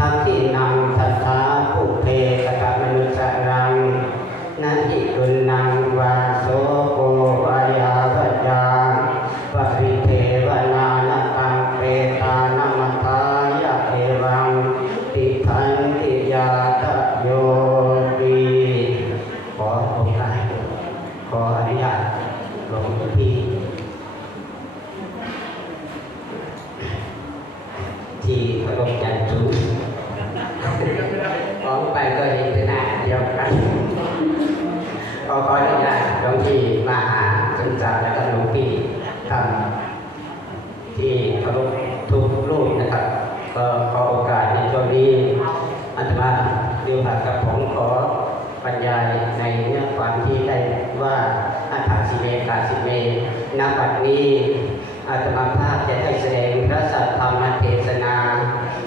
ทักขิาตหลวงพี่มาหาสมศักดิ์และก็หลวงพี่ทำที่เคารพทุกรูปนะครับ ก็ขอโอกาสในช่วงนี้อาตมาเดิวหัดกับผมขอบรรยายในเนื้อความที่ได้ว่าอาถาสิเมกาสิเมนับบัดนี้อาตมาภาพจะได้แสดงพระสัทธรรมเทศนา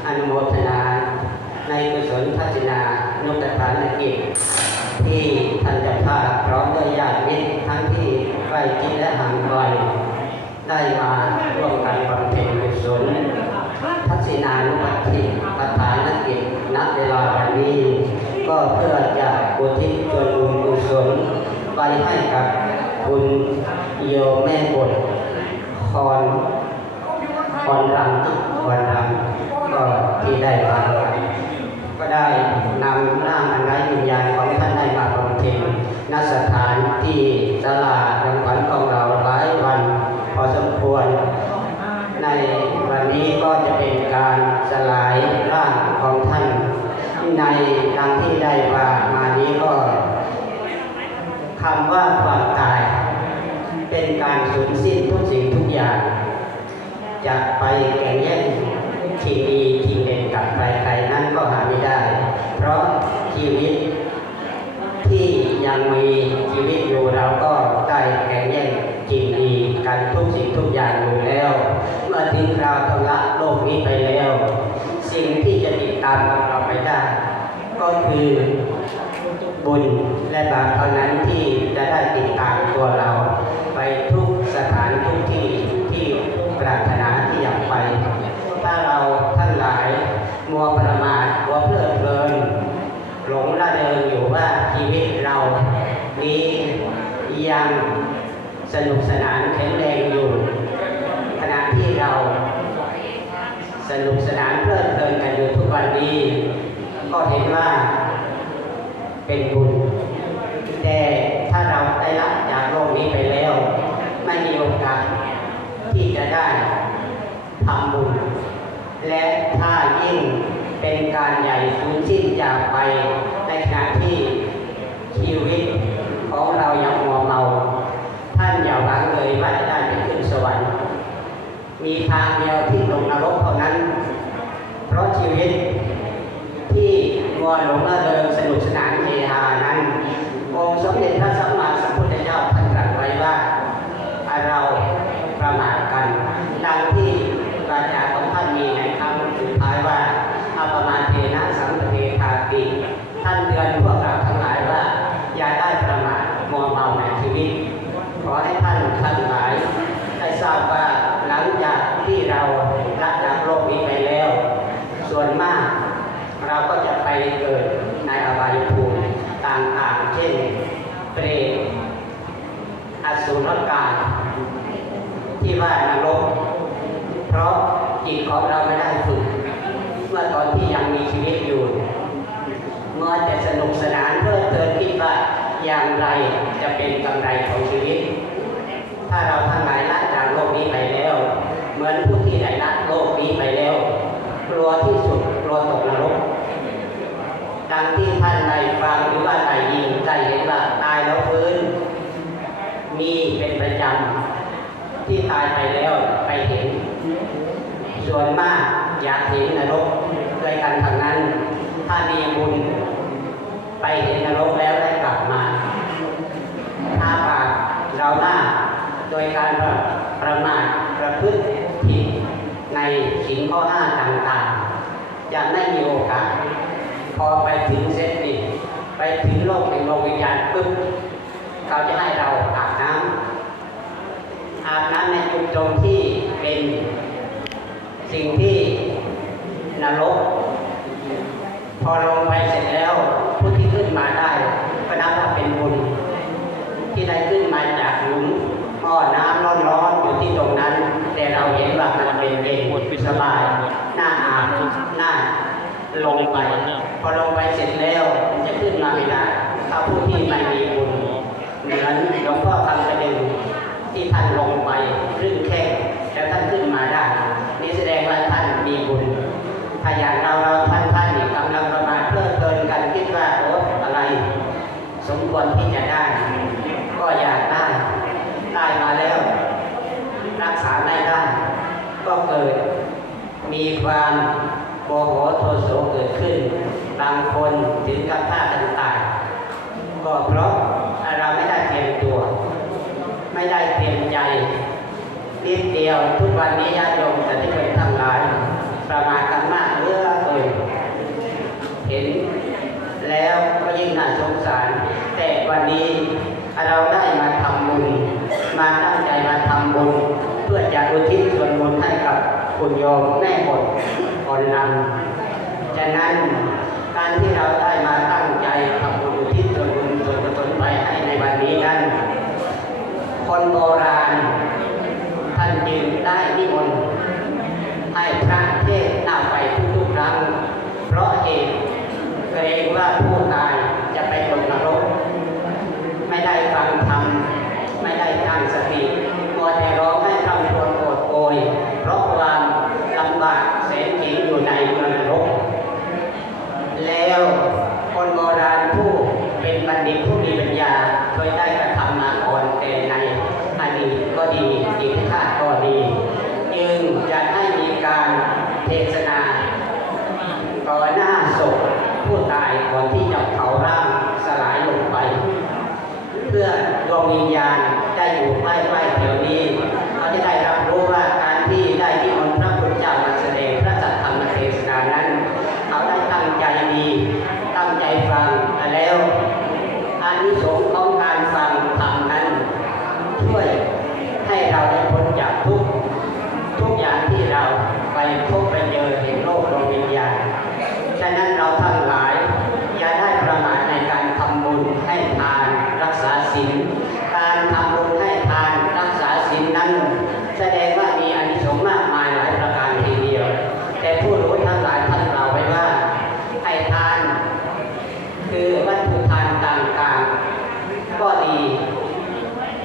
อนุโมทนา ในกุศลทัศนานุตทานกิจ ที่ท่านเจะภาพพร้อมด้วยญาติมิตรทั้งที่ใกล้ชิดและห่างไกลได้มาร่วมกันบำเพ็ญกุศลทัศนานุปัฏฐิประธานกิจณเวลาวันนี้ ก็เพื่อจะอุทิศส่วนบุญกุศลไปให้กับคุณโยแม่บทคอนคอนรำคอนรำก็ที่ได้มา ก็ได้นำร่างอันไร้วิญญาณของท่านได้มาบำเพ็ญณสถานที่ตลาดรางวัลของเราหลายวันพอสมควร ในวันนี้ก็จะเป็นการสลายร่างของท่าน ในดังที่ได้ว่ามานี้ก็คำว่าความตาย เป็นการสูญสิ้นทุกสิ่งทุกอย่าง จะไปแข่งแย่ง ชิงดีชิงเด่นกับใครๆนั้นก็หาไม่ได้ เพราะชีวิตที่ยังมีชีวิตอยู่เราก็ได้แข่งแย่งชิงดีกันทุกสิ่งทุกอย่างอยู่แล้ว เมื่อถึงคราวต้องละโลกนี้ไปแล้ว สิ่งที่จะติดตามเราไปได้ ก็คือบุญและบาปเท่านั้นที่จะได้ติดตามตัวเรา ไปทุกสถานทุกที่ที่ปรารถนาที่อยากไป ถ้าเราทั้งหลาย มัวประมาทมัวเพลิดเพลินหลงละเริงอยู่ว่าชีวิตเรานี้ยังสนุกสนานแข็งแรงอยู่ ขณะที่เรา สนุกสนานเพลิดเพลินกันอยู่ทุกวันนี้ ก็เห็นว่าเป็นบุญ แต่ถ้าเราได้รับจากโลกนี้ไปแล้ว ไม่มีโอกาสที่จะได้ทำบุญ และถ้ายิ่งเป็นการใหญ่สูญสิ้นจากไปในขณะที่ชีวิตของเรายังมัวเมา ท่านอย่าหวังเลยว่าจะได้ไปขึ้นสวรรค์ มีทางเดียวที่ลงนรกเท่านั้น เพราะชีวิตที่มัวหลงละเริงสนุกสนานเฮฮานั้นองค์สมเด็จพระสัมมาสัมพุทธเจ้าท่านตรัสไว้ว่าเราประมาทกัน ดังที่วาจาของท่านมีในคำสุดท้ายว่าอาปมาเทนะสัมปเททาติท่านเตือนพวกเราทั้งหลายว่า อย่าได้ประมาทมัวเมาในชีวิต ขอให้ท่านทั้งหลาย ได้ทราบว่าหลังจากที่เราละจากโลกนี้ไปแล้ว ส่วนมาก เราก็จะไปเกิดในอบายภูมิต่างๆ เช่น เปรตอสุรกายที่ว่านรก เพราะจิตของเราไม่ได้ฝึก เมื่อตอนที่ยังมีชีวิตอยู่ เมื่อแต่สนุกสนานเพลิดเพลินคิดว่าอย่าง ไรจะเป็นกำไรของชีวิต ถ้าเราทั้งหลายละจากโลกนี้ไปแล้ว เหมือนผู้ที่ได้ละโลกนี้ไปแล้ว กลัวที่สุดกลัวตกนรกดังที่ท่านได้ฟังหรือว่าได้ยินได้เห็นว่าตายแล้วฟื้น มีเป็นประจำที่ตายไปแล้วไปเห็น ส่วนมากอยากเห็นนรกด้วยกันทางนั้น ถ้ามีบุญไปเห็นนรกแล้วได้ กลับมาถ้าปากเราหน้าโดยการประประมาทประพฤติผิดในสินข้อห้าต่างๆจะไม่มีโอกาส พอไปถึงเซตนี้ไปถึงโลกแห่งโลกวิญญาณปุ๊บเขาจะให้เราอาบน้ำอาบน้ำในจุดตรงที่เป็นสิ่งที่นรก พอลงไปเสร็จแล้วผู้ที่ขึ้นมาได้ ก็นับว่าเป็นบุญ ที่ได้ขึ้นมาจากหลุมพ่อน้ำร้อนๆอยู่ที่ตรงนั้น แต่เราเห็นว่ามันเป็นเย็นสบายหน้าอาบน่าลงไป พอลงไปเสร็จแล้วมันจะขึ้นมาไม่ได้ถ้าผู้ที่ไม่มีบุญเหมือนหลวงพ่อคำกระดึงที่ท่านลงไปครึ่งแข้งแล้วท่านขึ้นมาได้ นี่แสดงว่าท่านมีบุญ ถ้าอย่างเราเราท่านท่านนี่กำลังประมาทเพลิดเพลินกันคิดว่าโอ้อะไร สมควรที่จะได้ ก็อยากได้ ได้มาแล้ว รักษาไม่ได้ ก็เกิด มีความโมโหโทโสเกิดขึ้น บางคนถึงกับฆ่ากันตายก็เพราะเราไม่ได้เตรียมตัว ไม่ได้เตรียมใจนิดเดียวทุกวันนี้ญาติโยมแต่ที่เป็นทั้งหลายประมาทกันมากเหลือเกินเห็นแล้วก็ยิ่งน่าสงสาร แต่วันนี้เราได้มาทำบุญ มาตั้งใจมาทำบุญ เพื่อจะอุทิศส่วน คุณโยมแม่บทคนนำฉะนั้นการที่เราได้มาตั้งใจทำบุญอุทิศส่วนบุญส่วนกุศลไปให้ในวันนี้นั้นคนโบราณ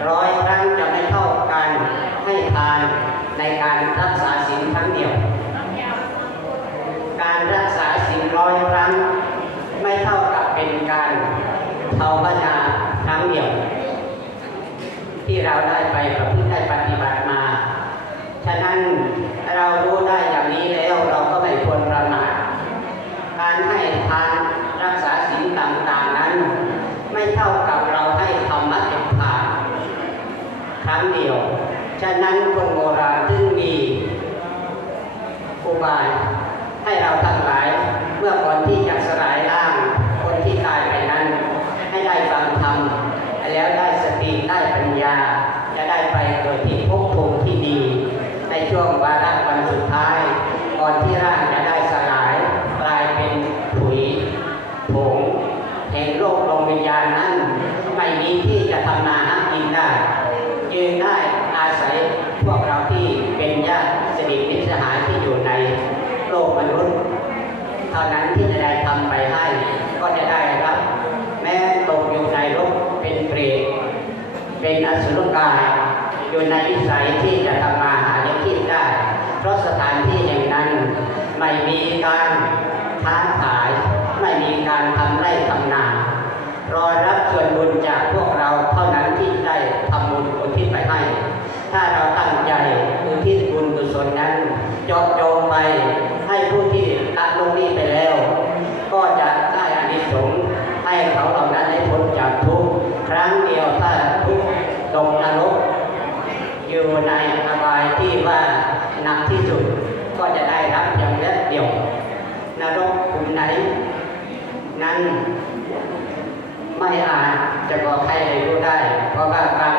ร้อยครั้งจะไม่เท่ากันให้ทานในการรักษาศีลครั้งเดียว การรักษาสิ่งร้อยครั้ง ไม่เท่ากับเป็นการภาวนาครั้งเดียว ที่เราได้ไปประพฤติได้ปฏิบัติมา ฉะนั้นเรารู้ได้อย่างนี้แล้วเราก็ไม่ควรประมาทการให้ทานรักษาศีลต่างๆนั้น ไม่เท่ากับเราให้ธรรมะเป็นทานครั้งเดียว ฉะนั้นคนโบราณจึงมีอุบายให้เราทั้งหลาย เมื่อก่อนที่จะสลายร่าง คนที่ตายไปนั้น ให้ได้ฟังธรรมแล้วได้สติได้ปัญญา จะได้ไปเกิดที่ภพภูมิที่ดี ในช่วงวาระวันสุดท้าย ก่อนที่ร่างจะได้สลายกลายเป็นผุยผงแห่งโลกดวงวิญญาณนั้นไม่มีที่จะทำนาหากินได้จึงได้ ท่านั้นที่จะได้ทำไปให้ ก็จะได้รับ แม้ตกอยู่ในโลกเป็นเปรตเป็นอสุรกายอยู่ในวิสัยที่จะทำมาหาเลี้ยงชีพได้ เพราะสถานที่แห่งนั้น ไม่มีการค้าขาย ไม่มีการทำไร่ทำนารอรับส่วนบุญจากพวกเราเท่านั้นที่ได้ทำบุญอุทิศไปให้ ถ้าเราตั้งใจอุทิศบุญกุศลนั้นจาะจงไปให้ผู้ที่ละโลกนี้ไปแล้ว ก็จะได้อานิสงส์ ให้เขาเหล่านั้นได้พ้นจากทุกข์ครั้งเดียวถ้าทุกข์ตกนรกอยู่ในอบายที่ว่าหนักที่สุดก็จะได้รับเพียงเล็บเดียวนรกขุมไหน นั้นไม่อาจจะบอกใครรู้ได้ เพราะว่าฟัง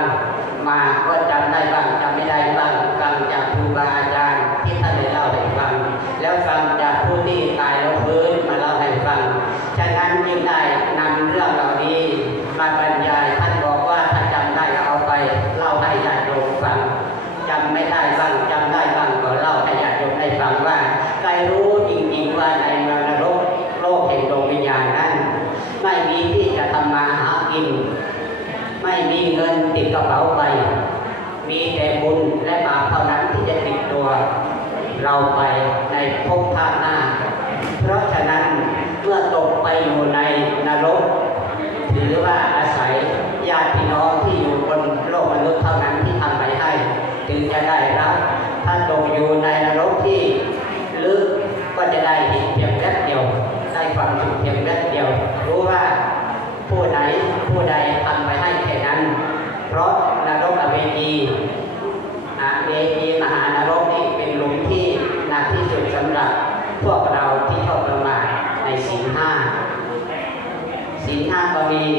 มาก็จำได้บ้างจำไม่ได้บ้างฟังจากครูบาอาจารย์ที่ท่านได้เล่าให้ฟัง แล้วฟังจากผู้ที่ตายแล้วฟื้นมาเล่าให้ฟัง ฉะนั้นยิ่งได้นำเรื่องเหล่านี้มาบรรยายท่านบอกว่าถ้าจำได้ก็เอาไปเล่าให้ญาติโยมฟังจำไม่ได้บ้างจำได้บ้างก็เล่าให้ญาติโยมได้ฟังว่าใครรู้จริงๆว่าในนรกโลกแห่งดวงวิญญาณนั้น ไม่มีที่จะทำมาหากิน ไม่มีเงินติดกระเป๋าไป มีแต่บุญและบาปเท่านั้นที่จะติดตัว เราไปในภพชาติหน้า เพราะฉะนั้นเมื่อตกไปอยู่ในนรก ถือว่าอาศัยญาติพี่น้องที่อยู่บนโลกมนุษย์เท่านั้นที่ทำไปให้ จึงจะได้รับ ถ้าตกอยู่ในนรกที่ลึกก็จะได้เห็นเพียงแค่เดียว ได้ความสุขเพียงแค่เดียว รู้ว่าผู้ใดผู้ใดทำไปให้แค่นั้น เพราะนรกอเวจีอาเวจีมหานรกนี่เป็นหลุมที่หนักที่สุดสำหรับพวกเราที่ชอบประมาทในศีลห้าศีลห้าก็มีหน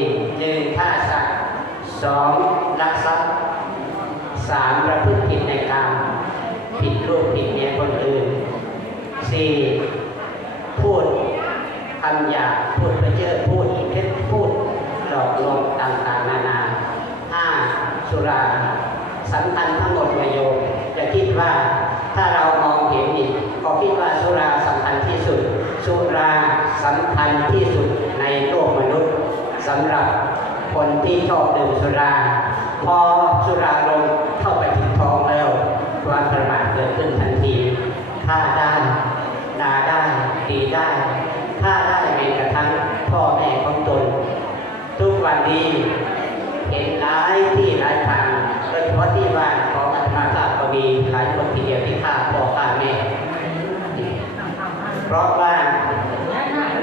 ึ่งฆ่าสัตว์ สองลักทรัพย์สามประพฤติผิดในกามผิดลูกผิดเมียคนอื่นสี่พูดคำหยาพูดเพ้อเจ้อพูดเท็จพูดหลอกลวงต่างๆ นานาห้าสุราสำคัญทั้งหมดประโยชน์จะคิดว่าถ้าเรามองเห็นนี่ก็คิดว่าสุราสำคัญที่สุด สุราสำคัญที่สุดในโลกมนุษย์สำหรับ คนที่ชอบดื่มสุรา พอสุราลงเข้าไปถึงท้องแล้ว ความประมาทเกิดขึ้นทันทีฆ่าได้ด่าได้ตีได้ฆ่าได้แม้กระทั่งพ่อแม่ของตน ทุกวันนี้เห็นหลายที่หลายทางโดยเฉพาะที่บ้านของอาตมาทราบก็มีหลายคนทีเดียวที่ฆ่าพ่อฆ่าแม่เพราะว่า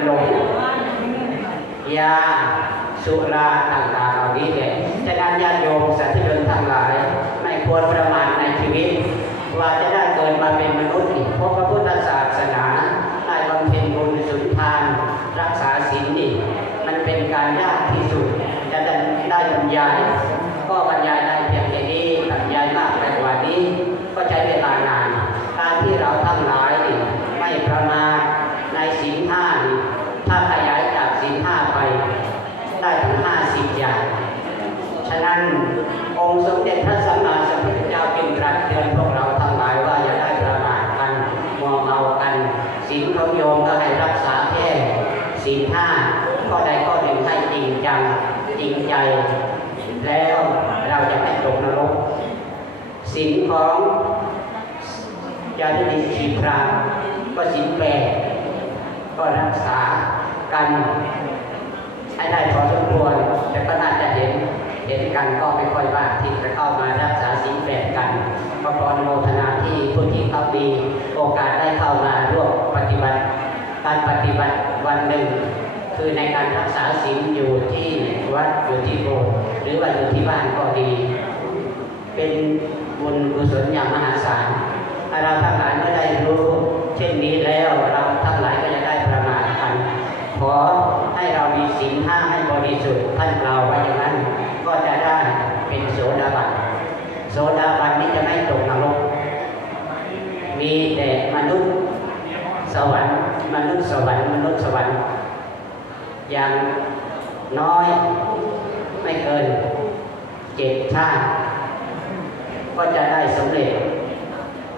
หลงยา สุราต่างๆเหล่านี้เนี่ยฉะนั้นญาติโยมสาธุชนทั้งหลาย ไม่ควรประมาทในชีวิต ว่าจะได้เกิดมาเป็นมนุษย์อีกพบพระพุทธศาสนาได้บำเพ็ญบุญสุนทาน รักษาศีลนี่มันเป็นการยากที่สุดจะได้ได้บรรยายก็บรรยายได้เพียงแค่นี้บรรยายมากไปกว่านี้ ก็ใช้เวลานาน การที่เราทั้งหลายนี่ไม่ประมาทในศีลห้านี่ถ้าขยายจากศีลห้าไป ได้ถึงห้าสิบอย่าง ฉะนั้นองค์สมเด็จพระสัมมาสัมพุทธเจ้าจึงตรัสเตือนพวกเราทั้งหลายว่าอย่าได้ประมาทกันมัวเมากันศีลของโยมก็ให้รักษาแค่ศีลห้าข้อใดข้อหนึ่งให้จริงจังจริงใจ แล้วเราจะไม่ตกนรกศี ลของยาดิชีพรามก็ศีลแปดก็รักษากันให้ได้พอสมควรแต่ก็น่าจะเห็นเห็นกันก็ไม่ค่อยบ้างที่จะเข้ามารักษาศีลแปดกันก็ขออนโมทนาที่ผู้ที่เขามีโอกาสได้เข้ามาร่วมปฏิบัติ การปฏิบัติวันหนึ่ง คือในการรักษาศีลอยู่ที่วัดอยู่ที่โบสถ์หรือว่าอยู่ที่บ้านก็ดี เป็น บุญกุศลอย่างมหาศาลเราทั้งหลายเมื่อได้รู้เช่นนี้แล้วเราทั้งหลายก็จะได้ประมาทกัน ขอให้เรามีศีลห้าให้บริสุทธิ์ท่านเราไว้อย่างนั้น ก็จะได้เป็นโสดาบัน โสดาบันนี้จะไม่ตกนรก มีแต่มนุษย์สวรรค์ มนุษย์สวรรค์ มนุษย์สวรรค์ อย่างน้อยไม่เกินเจ็ดชาติ ก็จะได้สำเร็จ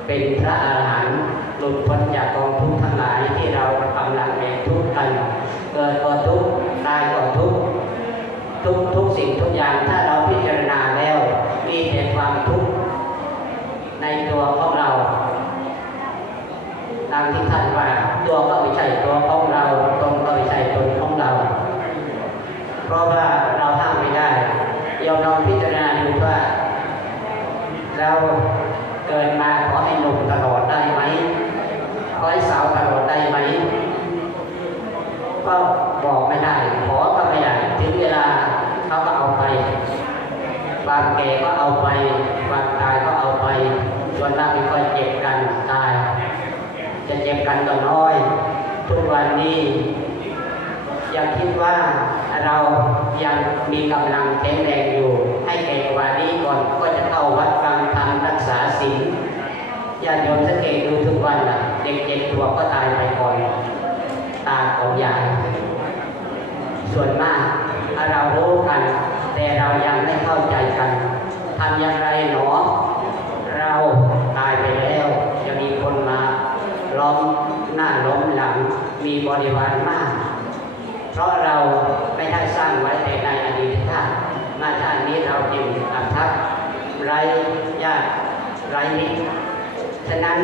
เป็นพ ระอาหารหันต์หลุดพ้นจากกองทุกข์ทั้งหลายที่เรากำลังแบกทุกข์กัน เกิดก็ทุกข์ตายก็ทุกข์ทุกทุกสิ่งทุกอย่างถ้าเราพิจารณาแล้ว มีแต่ความทุกข์ในตัวของเราตามที่ท่านว่าตัวก็ไม่ใช่ตัวของเราตนก็ไม่ใช่ตนของเรา เพราะว่าเราห้ามไม่ได้ยอมลองพิจารณาดูว่า เราเกิดมาขอให้หนุ่มตลอดได้ไหม ขอให้สาวตลอดได้ไหมก็บอกไม่ได้ขอก็ไม่ได้ถึงเวลาเขาก็เอาไป บางแก่ก็เอาไป บางตายก็เอาไปส่วนมากไม่ค่อยเจ็บกันตายต่อน้อย ทุกวันนี้อย่าคิดว่าเรายังมีกำลังแข็งแรงอยู่ ให้แก่กว่านี้ก่อนก็จะเข้าวัดฟังธรรมรักษาศีลญาติโยมสังเกตดูทุกวันนะ ด็กเจ็ดขวบก็ตายไปก่อนตาของยายส่วนมากถ้าเรารู้กัน แต่เรายังไม่เข้าใจกันทำอย่างไรหนอ เราตายไปแล้วจะมีคนมาล้อมหน้าล้อมหลังมีบริวารมาก เพราะเราไม่ได้สร้างไว้แต่ในอดีตชาติมาชาตินี้เราจึงอับทับไร้ญาติไร้มิตฉะนั้น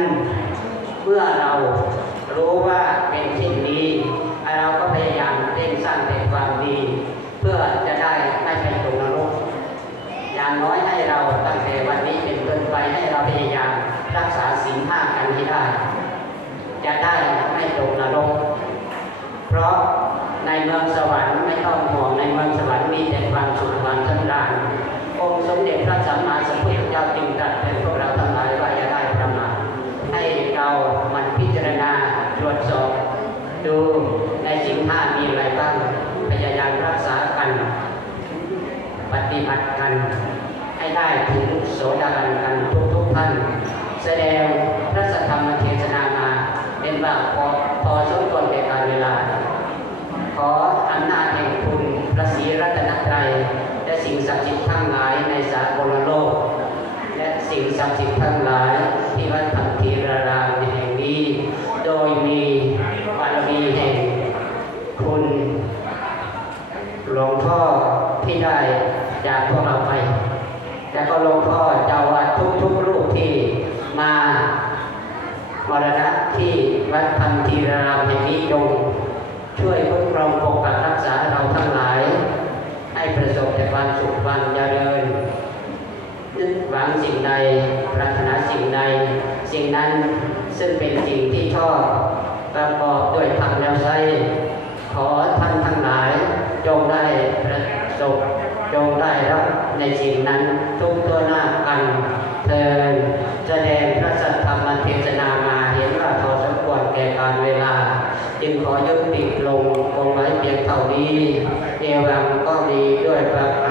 เมื่อเรารู้ว่าเป็นเช่นนี้ เราก็พยายามเร่งสร้างแต่ความดี เพื่อจะได้ไม่ไปตกนรก อย่างน้อยให้เราตั้งแต่วันนี้เป็นต้นไปให้เราพยายามรักษาศีลห้ากันให้ได้ จะได้ไม่ตกนรก เพราะในเมืองสวรรค์ไม่ต้องห่วงในเมืองสวรรค์มีแต่ความสุขความสำราญองค์สมเด็จพระสัมมาสัมพุทธเจ้าจึง ถึงโสดาบันกันทุกทุกท่าน แสดงพระสัทธรรมเทศนามา เป็นว่าพอพอสมควรแก่การเวลา ขออำนาจแห่งคุณพระศรีรัตนตรัย และสิ่งศักดิ์สิทธิ์ทั้งหลายในสากลโลก และสิ่งศักดิ์สิทธิ์ทั้งหลายที่วัดธรรมธีรารามแห่งนี้ โดยมีบารมีแห่งคุณ หลวงพ่อที่ได้จากพวกเราไป แล้วก็หลวงพ่อเจ้าวัดทุกๆรูปที่มามรณะที่ วัดพันธีรารามแห่งนี้จง ช่วยคุ้มครองปกปักรักษาเราทั้งหลาย ให้ประสบแต่ความสุขความเจริญนึกหวังสิ่งใดปรารถนาสิ่งใด สิ่งนั้นซึ่งเป็นสิ่งที่ชอบประกอบด้วยธรรมแล้วไซขอท่านทั้งหลายจงได้ประสบจงได้รับในสิ่งนั้นทุกตัวหน้ากันเธอ เท่านี้ เอวังก็มีด้วยครับ